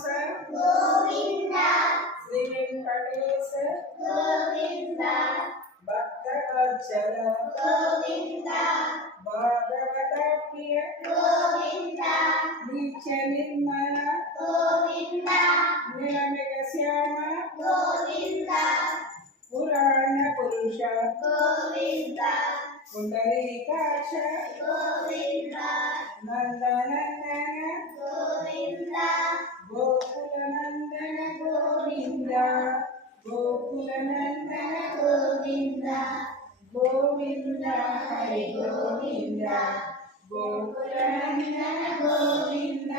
गोविंद श्री वेंकटेश गोविंद भक्तवत्सल गोविंद भागवत प्रिय गोविंद नित्य निर्मल गोविंद निरमिग श्याम गोविंद पुराण पुरुष गोविंद पुंडरीकाक्ष गोविंद नंदनंदन गोविंद गोकुलनंदन गोविंद गोकुलनंदन गोविंद गोविंद हरि गोविंद गोकुलनंदन गोविंद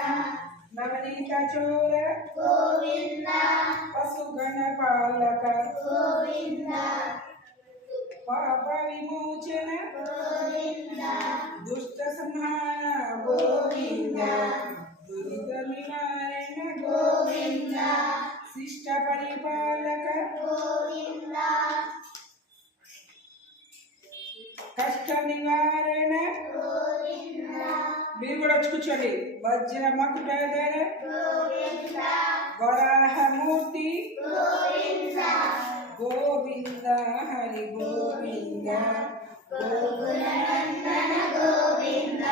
नवनीत चोर गोविंद पशुगण पालक गोविंद पाप विमोचन गोविंद दुष्ट संहार गोविंद दुरित निवारण गोविंद शिष्ट परिपालक गोविंद कष्ट निवारण गोविंद మీరు కూడా కూర్చోండి వజ్ర మకుటధర గోవింద వరాహమూర్తి గోవింద गोविंद हरि गोविंद गोकुलनंदन गोविंद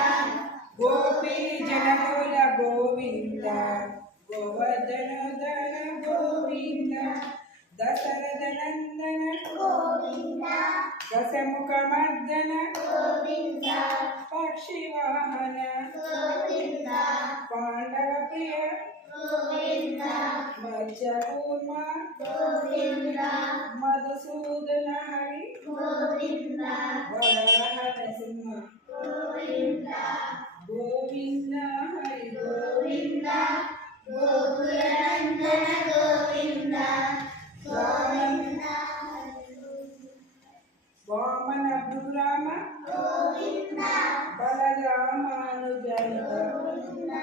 गोपी जनकुल गोविंद गोवर्धनोदर गोविंद दशरथ नंदन गोविंद दशमुखमर्दन गोविंद पक्षिवाहन गोविंद पांडव प्रिय गोविंद मत्स्यकूर्म गोविंद मधुसूदन हरि गोविंद वराह नरसिंह गोविंद गोविंद हरि गोविंद गोकुलनंदन गोविंद गोविंद वामन अब्दुराम गोविंद बलरामानुजन गोविंद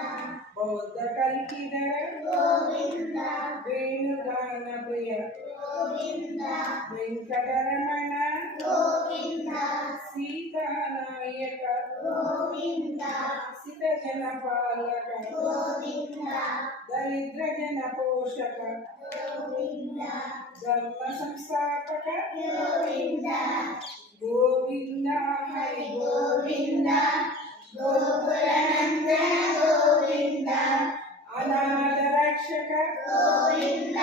बौद्ध कल्किधर गोविंद वेणुगान प्रिय गोविंद वेंकटरमण गोविंद सीतानायक गोविंद सितजन पालक गोविंद दरिद्र जन पोषक गोविंद धर्म संस्थापक गोविंद गोविंद हरि गोविंद गोकुलनंदन गोविंद अनाथ रक्षक गोविंद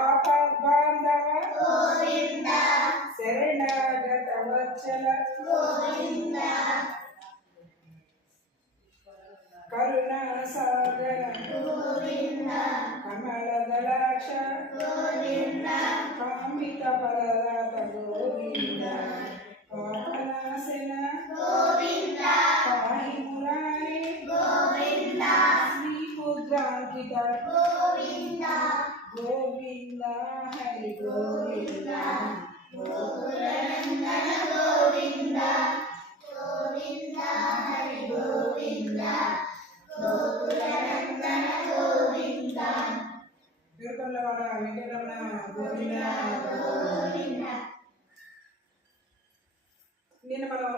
आपद बांधव गोविंद शरणागत वत्सल गोविंद करुणा सागर गोविंद कमल दलाक्ष गोविंद कामित परदात गोविंद पापनाशन गोविंद पाहि मुरारी गोविंद श्री पुत्रांकित गोविंद गोविंद हरि गोविंद गोकुलनंदन गोविंद गोविंद हरि गोविंद गोकुलनंदन गोविंद తిరుపల్లవాడ వెంకటరమణ గోవింద గోవింద. నేను మనం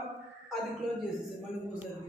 అది క్లోజ్ చేసేసాం మనం కూర్చొని